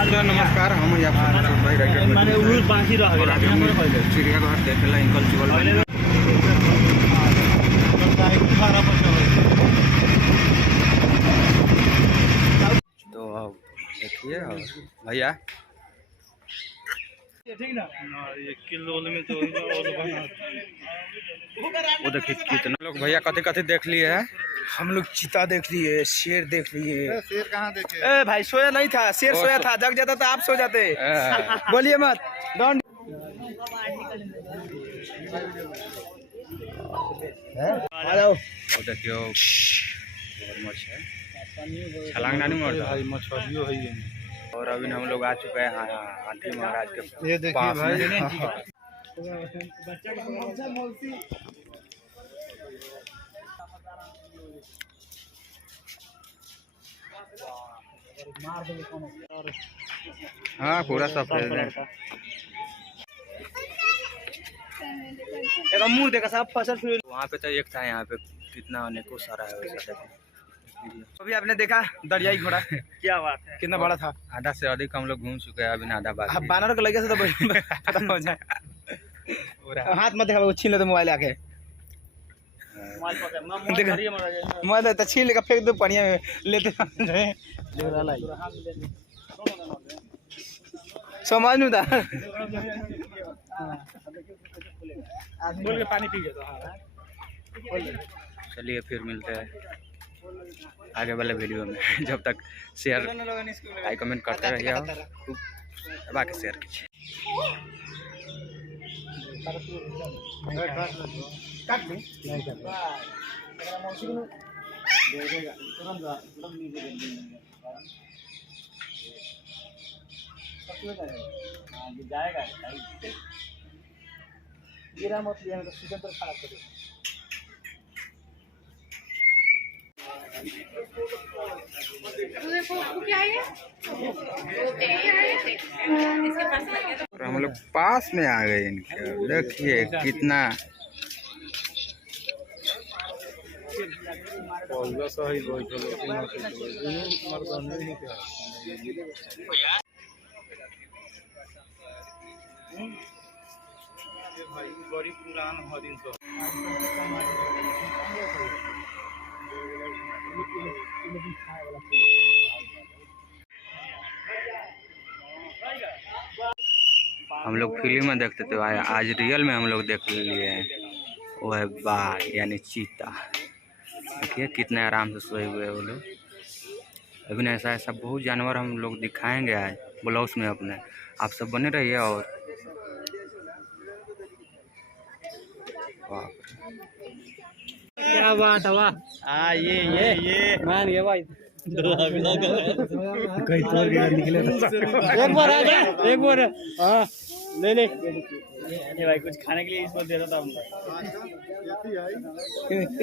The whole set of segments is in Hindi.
नमस्कार। हम भाई चिड़ियाघर देखेला इनकल चुकल तो अब देखिए भैया वो देखिए कितना लोग भैया कथी कथी देख लिए है। हम लोग चीता देख लिए, शेर देख लिए। शेर कहाँ देखे? ए भाई सोया नहीं था, शेर सोया था। जग जाता तो आप सो जाते। बोलिए मत। डोंट। हेलो वो देखियो मगरमच्छ है, छलांग ना नहीं मारता भाई, मछलियों है। और अभी हम लोग आ चुके हैं हाथी महाराज के पास में। हाँ पूरा सफेद है। एक मुंह देखा सब फसल। वहाँ पे तो एक था, यहाँ पे कितना अनेकों सारा है वैसा। अभी आपने देखा दरियाई घोड़ा, क्या बात है, कितना बड़ा था। आधा से अधिक हम लोग घूम चुके हैं, अभी आधा बाकी। बानर को लगे से तो खत्म हो जाए। हाथ मत देखा, छीन ले तो मोबाइल आके मोबाइल तो छीन लेकर फेंक दो पनिया में लेते समझ नहीं था। बोल के पानी पी गया। चलिए फिर मिलते हैं आगे वाले वीडियो में। जब तक शेयर लाइक कमेंट करते रहिए और बाकी शेयर कीजिए। जाएगा गिरा मत लिया तो सीजन पर खराब कर और हम लोग पास में आ गए इनके। देखिए कितना बड़ी पुरान हरिन सब। हम लोग फिल्म में देखते थे, आज रियल में हम लोग देख लिए हैं। वो है बाघ यानी चीता। देखिए कितने आराम से सोए हुए हैं वो लोग। अभी ऐसा ऐसा बहुत जानवर हम लोग दिखाएंगे आज ब्लॉग्स में अपने। आप सब बने रहिए। और क्या बात है, वाह। ये मान गया भाई। कहीं तो निकले एक बार आ जा, एक बार हाँ ले भाई कुछ खाने के लिए इसको दे रहा था।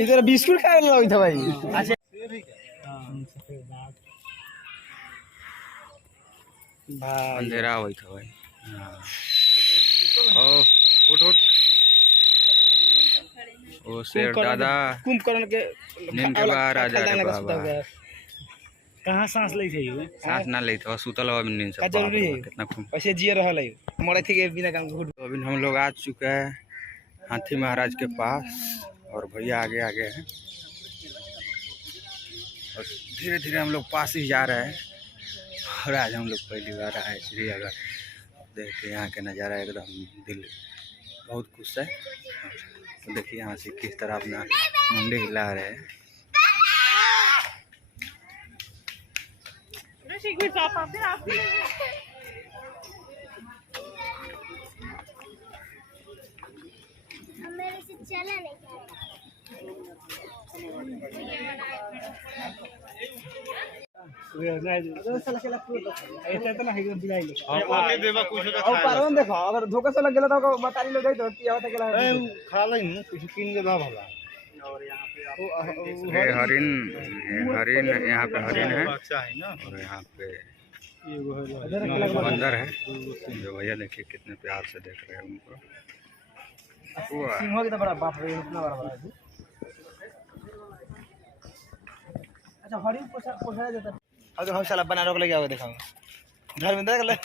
इधर बिस्कुट खा रहा था भाई। अंधेरा हुआ था भाई। ओ उठ उठ। ओ शेर दादा कुंभकर्ण के नींद के बाहर आ जा रे बाबा। कहाँ सांस ले थे? सांस ना ले थे, सुतल हो नींद से। जरूरी है कितना खून ऐसे जिए रहल है मोड़े थे के बिना काम। तो अभी हम लोग आ चुके हैं हाथी महाराज के पास और भैया आगे आगे हैं और धीरे धीरे हम लोग पास ही जा रहे हैं। और आज हम लोग पहली बार आए चिड़ियाघर। देख के यहाँ के नज़ारा एकदम दिल बहुत खुश है। तो देखिए यहाँ से किस तरह अपना मुंडी हिला रहे हैं। मेरे से चला नहीं देखो अगर धोखा से लग गया तो बता लो गई तो क्या होता है खा लेंगे कुछ किन के दा भला। ये हरिन यहाँ पे हरिन है और यहाँ पे बंदर है जो भैया देखिए कितने प्यार से देख रहे हैं उनको। सिंह की तो बड़ा बाप रे, इतना बड़ा बड़ा है। अच्छा हरिन पोछा जाता है। अब हम साला बना रोक ले गया, दिखाऊंगा धर्मेंद्र कर ले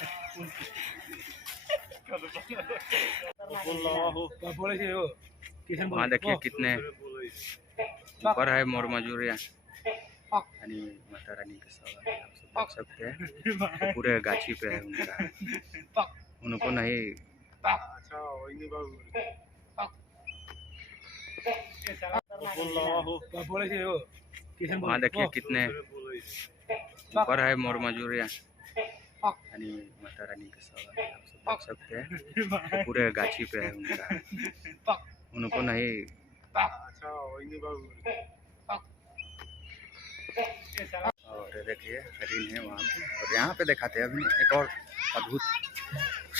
वहाँ देखिए कितने ऊपर है मोर मजूरिया यानी माता रानी के सवाल आप सब देख सकते हैं। तो पूरे गाछी पे है उनका, उनको नहीं वहाँ देखिए कितने ऊपर है मोर मजूरिया यानी माता रानी के सवाल आप सब देख सकते हैं। तो पूरे गाछी पे है उनका, उनको नहीं और देखिए हरिण है वहाँ पे। और यहाँ पे दिखाते हैं अभी एक और अद्भुत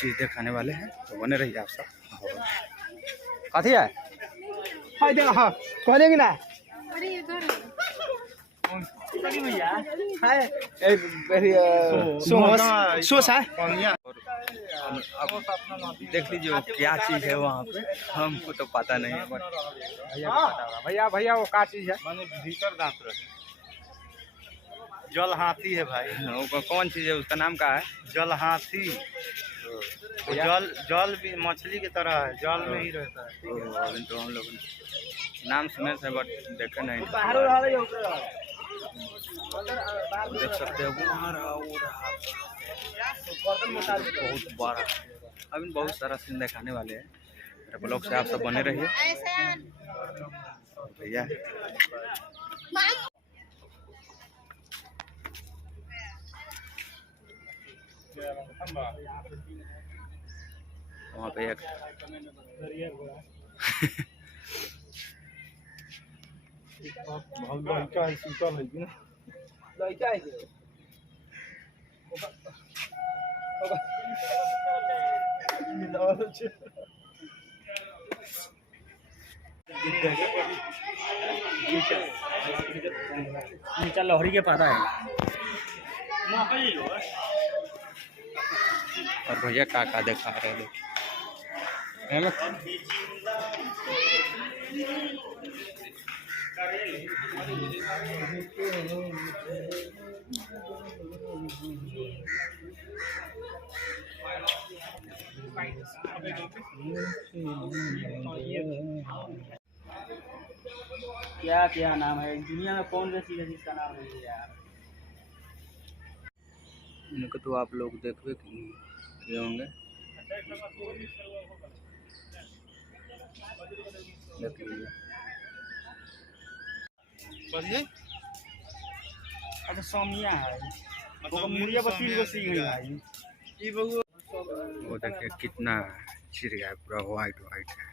चीज़ दिखाने वाले हैं, तो बने रहिए आप सब। कथी है हाय देखा हाँ कहले कि ना हाय सोस है अब देख लीजिए वो क्या चीज़ है वहाँ पे, हमको तो पता नहीं है बट भैया भैया वो का चीज है माने भीतर दांत रहे जल हाथी है भाई। वो कौन चीज़ है, उसका नाम क्या है? जल हाथी वो जल भी मछली की तरह है, जल में ही रहता है। अभी तो हम लोग नाम सुने थे बट देखे नहीं। देख सकते हो बहुत बड़ा, अभी बहुत सारा सीन दिखाने वाले हैं। मेरे ब्लॉग से आप सब बने रहिए भैया। वहाँ पे एक लड़का है सुतल है कि ना लड़का है नीचा लहरी के पाता है और भैया काका दिखा रहे लोग क्या क्या नाम है दुनिया में कौन सा चीज है जिसका नाम नहीं है यार इनको तो आप लोग देखबे किए होंगे। देख लीजिए अच्छा सोमिया है वो मुड़िया बसील को सीख है वो देखिए कितना चिड़िया है, पूरा वाइट वाइट है।